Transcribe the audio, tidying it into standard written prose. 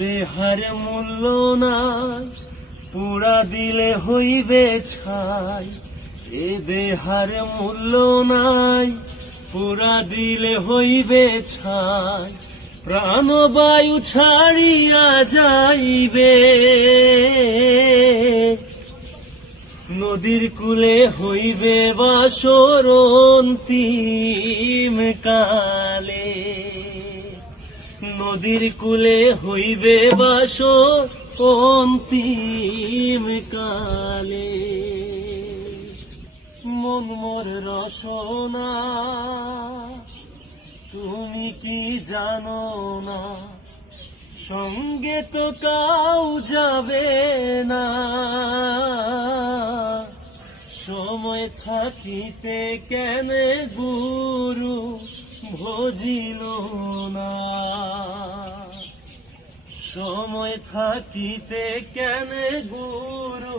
দেহার মূল্য নাই, পুরা দিলে হইবে ছাই। এ দেহার মূল্য নাই, পুরা দিলে হইবে ছাই। প্রাণবায়ু ছাড়িয়া যাইবে, নদীর কূলে হইবে বাসর অন্তিম কালে। নদীর কূলে হইবে বাসর অন্তিম কালে। মন মোর রসনা, তুমি কি জানো না, সঙ্গে তো কাউ যাবে না। সময় থাকিতে কেন গুরু ভজিল না, সময় থাকিতে কেন গুরু